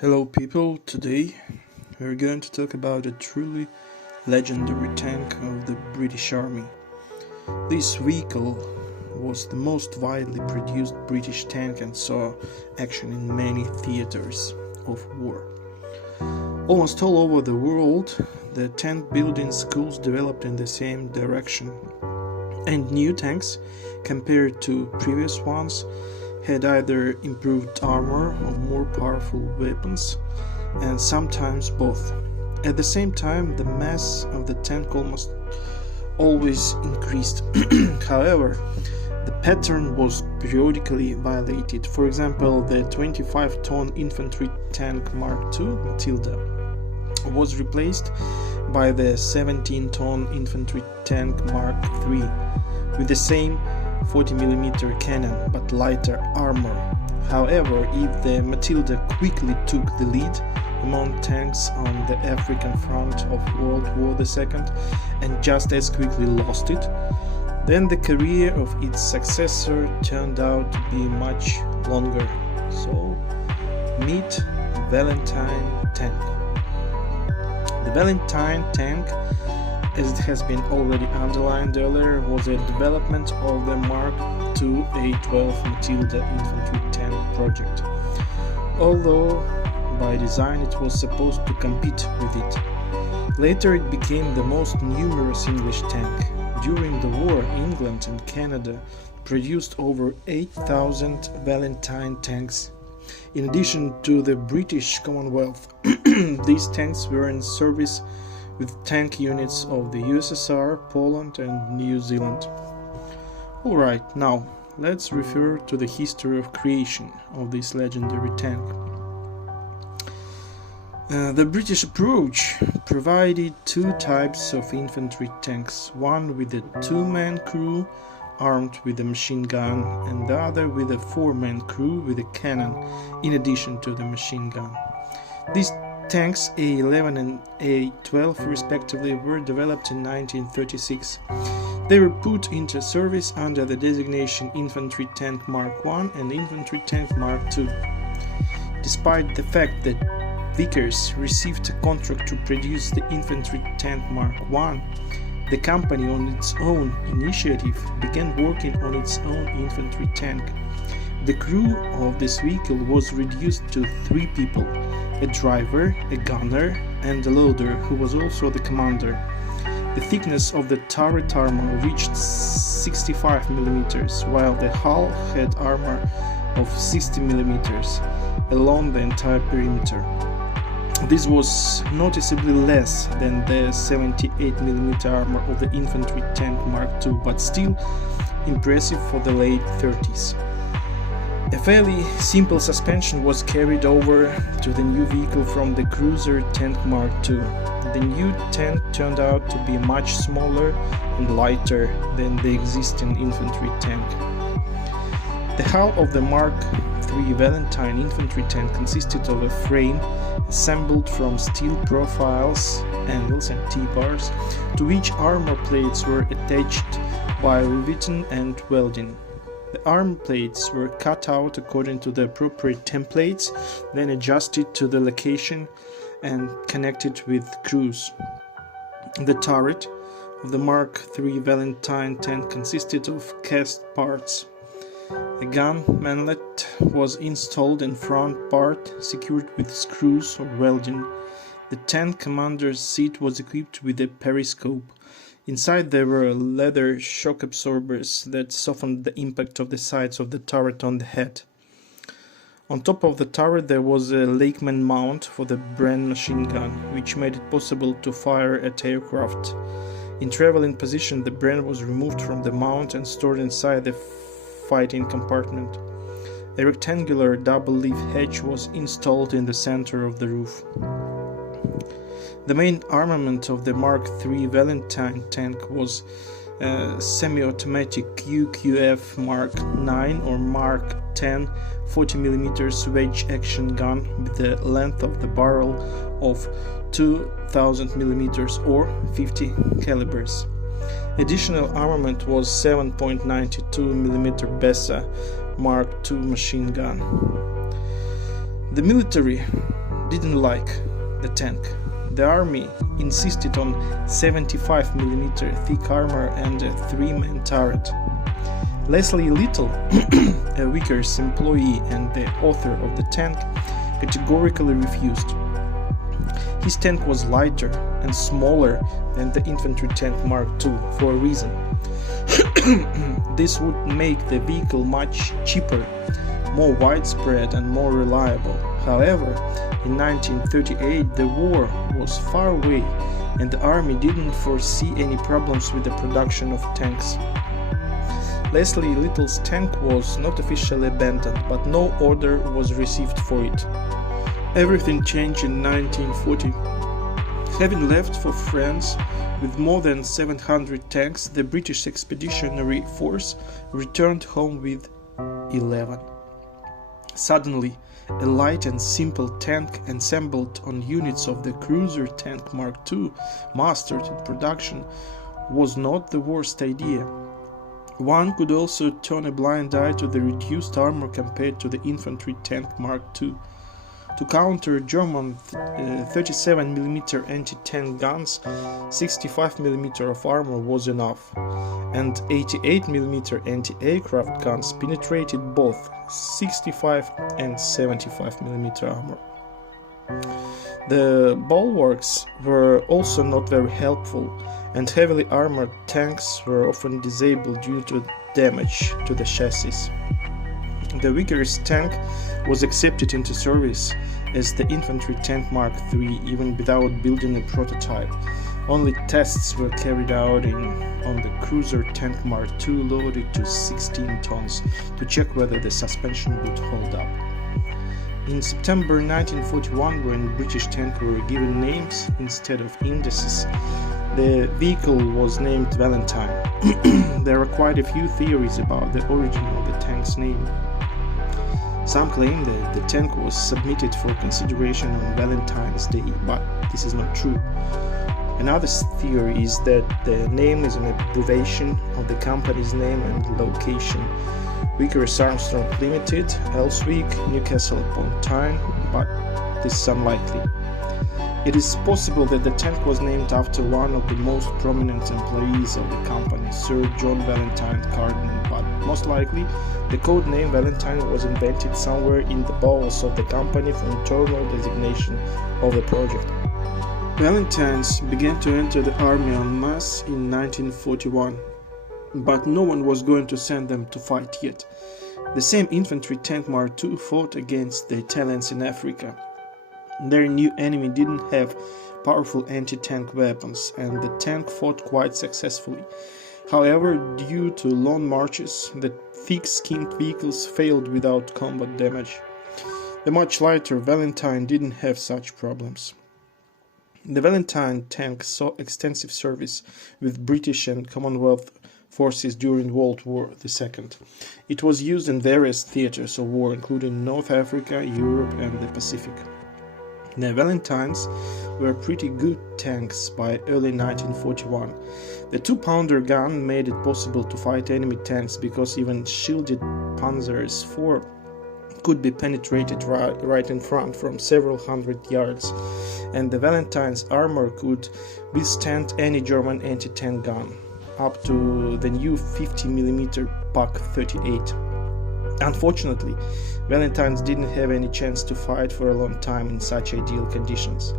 Hello people, today we're going to talk about a truly legendary tank of the British Army. This vehicle was the most widely produced British tank and saw action in many theaters of war. Almost all over the world, the tank building schools developed in the same direction, and new tanks, compared to previous ones, had either improved armor or more powerful weapons, and sometimes both. At the same time, the mass of the tank almost always increased. However, the pattern was periodically violated. For example, the 25-ton infantry tank Mark II Matilda was replaced by the 17-ton infantry tank Mark III with the same 40mm cannon but lighter armor. However, if the Matilda quickly took the lead among tanks on the African front of World War II and just as quickly lost it, then the career of its successor turned out to be much longer. So, meet Valentine tank. The Valentine tank, as it has been already underlined earlier, was a development of the Mark II A12 Matilda infantry tank project. Although by design it was supposed to compete with it. Later it became the most numerous English tank. During the war, England and Canada produced over 8,000 Valentine tanks. In addition to the British Commonwealth, these tanks were in service with tank units of the USSR, Poland and New Zealand. Alright, now let's refer to the history of creation of this legendary tank. The British approach provided two types of infantry tanks, one with a two-man crew armed with a machine gun and the other with a four-man crew with a cannon in addition to the machine gun. These tanks A11 and A12 respectively were developed in 1936. They were put into service under the designation Infantry Tank Mark I and Infantry Tank Mark II. Despite the fact that Vickers received a contract to produce the Infantry Tank Mark I, the company on its own initiative began working on its own infantry tank. The crew of this vehicle was reduced to 3 people: a driver, a gunner, and a loader, who was also the commander. The thickness of the turret armor reached 65mm, while the hull had armor of 60mm along the entire perimeter. This was noticeably less than the 78mm armor of the infantry tank Mark II, but still impressive for the late 30s. A fairly simple suspension was carried over to the new vehicle from the cruiser tank Mark II. The new tank turned out to be much smaller and lighter than the existing infantry tank. The hull of the Mark III Valentine infantry tank consisted of a frame assembled from steel profiles, angles and T-bars, to which armor plates were attached by riveting and welding. The armor plates were cut out according to the appropriate templates, then adjusted to the location and connected with screws. The turret of the Mark III Valentine tank consisted of cast parts. A gun manlet was installed in front part, secured with screws or welding. The tank commander's seat was equipped with a periscope. Inside there were leather shock absorbers that softened the impact of the sides of the turret on the head. On top of the turret there was a Lakeman mount for the Bren machine gun, which made it possible to fire at aircraft. In traveling position, the Bren was removed from the mount and stored inside the fighting compartment. A rectangular double-leaf hatch was installed in the center of the roof. The main armament of the Mark III Valentine tank was semi-automatic UQF Mark 9 or Mark 10 40mm wedge action gun with the length of the barrel of 2000mm or 50 calibers. Additional armament was 7.92mm Besa Mark II machine gun. The military didn't like the tank. The army insisted on 75mm thick armor and a 3-man turret. Leslie Little, a Vickers employee and the author of the tank, categorically refused. His tank was lighter and smaller than the infantry tank Mark II for a reason. This would make the vehicle much cheaper, more widespread and more reliable. However, in 1938 the war was far away and the army didn't foresee any problems with the production of tanks. Leslie Little's tank was not officially abandoned, but no order was received for it. Everything changed in 1940. Having left for France with more than 700 tanks, the British Expeditionary Force returned home with 11. Suddenly, a light and simple tank assembled on units of the cruiser tank Mark II, mastered in production, was not the worst idea. One could also turn a blind eye to the reduced armor compared to the infantry tank Mark II. To counter German 37mm anti-tank guns, 65mm of armor was enough, and 88mm anti-aircraft guns penetrated both 65 and 75mm armor. The bulwarks were also not very helpful, and heavily armored tanks were often disabled due to damage to the chassis. The Vickers tank was accepted into service as the infantry tank Mark III even without building a prototype. Only tests were carried out on the cruiser tank Mark II loaded to 16 tons to check whether the suspension would hold up. In September 1941, when British tanks were given names instead of indices, the vehicle was named Valentine. There are quite a few theories about the origin of the tank's name. Some claim that the tank was submitted for consideration on Valentine's Day, but this is not true. Another theory is that the name is an abbreviation of the company's name and location: Vickers Armstrong Limited, Elswick, Newcastle upon Tyne, but this is unlikely. It is possible that the tank was named after one of the most prominent employees of the company, Sir John Valentine Carden, but most likely the code name Valentine was invented somewhere in the bowels of the company for internal designation of the project. Valentines began to enter the army en masse in 1941, but no one was going to send them to fight yet. The same infantry tank Mark II fought against the Italians in Africa. Their new enemy didn't have powerful anti-tank weapons, and the tank fought quite successfully. However, due to long marches, the thick-skinned vehicles failed without combat damage. The much lighter Valentine didn't have such problems. The Valentine tank saw extensive service with British and Commonwealth forces during World War II. It was used in various theaters of war, including North Africa, Europe, and the Pacific. The Valentines were pretty good tanks by early 1941. The 2-pounder gun made it possible to fight enemy tanks because even shielded Panzers IV could be penetrated right in front from several hundred yards, and the Valentine's armor could withstand any German anti-tank gun, up to the new 50mm Pak 38. Unfortunately, Valentines didn't have any chance to fight for a long time in such ideal conditions.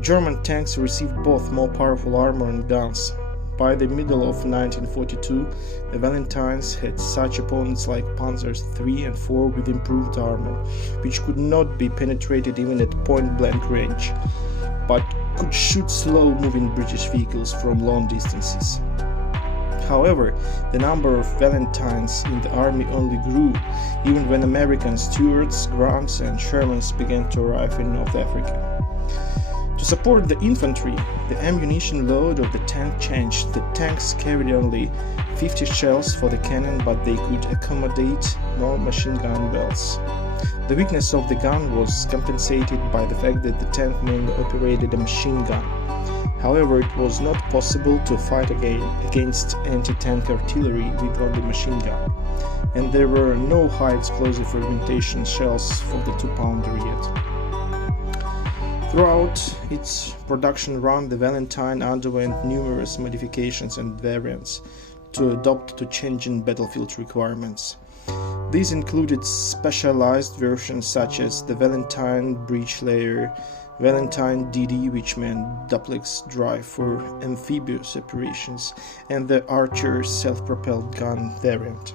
German tanks received both more powerful armor and guns. By the middle of 1942, the Valentines had such opponents like Panzers III and IV with improved armor, which could not be penetrated even at point-blank range, but could shoot slow-moving British vehicles from long distances. However, the number of Valentines in the army only grew, even when American Stuarts, Grants and Shermans began to arrive in North Africa. To support the infantry, the ammunition load of the tank changed. The tanks carried only 50 shells for the cannon, but they could accommodate more machine gun belts. The weakness of the gun was compensated by the fact that the tank mainly operated a machine gun. However, it was not possible to fight against anti-tank artillery with only machine gun, and there were no high-explosive fragmentation shells for the 2-pounder yet. Throughout its production run, the Valentine underwent numerous modifications and variants to adapt to changing battlefield requirements. These included specialized versions such as the Valentine breech layer, Valentine DD, which meant duplex drive for amphibious operations, and the Archer self-propelled gun variant.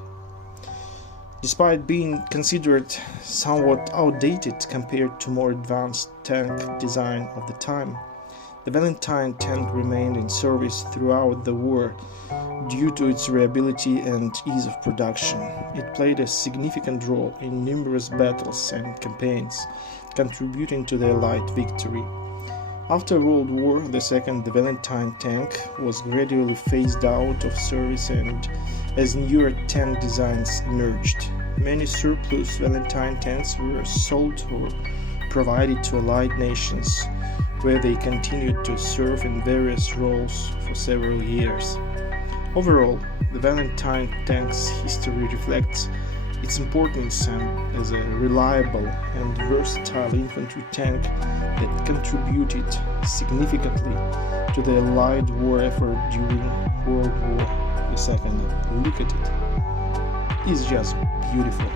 Despite being considered somewhat outdated compared to more advanced tank design of the time, the Valentine tank remained in service throughout the war due to its reliability and ease of production. It played a significant role in numerous battles and campaigns, contributing to the Allied victory. After World War II, the Valentine tank was gradually phased out of service, and as newer tank designs emerged, many surplus Valentine tanks were sold or provided to Allied nations, where they continued to serve in various roles for several years. Overall, the Valentine tank's history reflects its importance as a reliable and versatile infantry tank that contributed significantly to the Allied war effort during World War II. Look at it. It's just beautiful.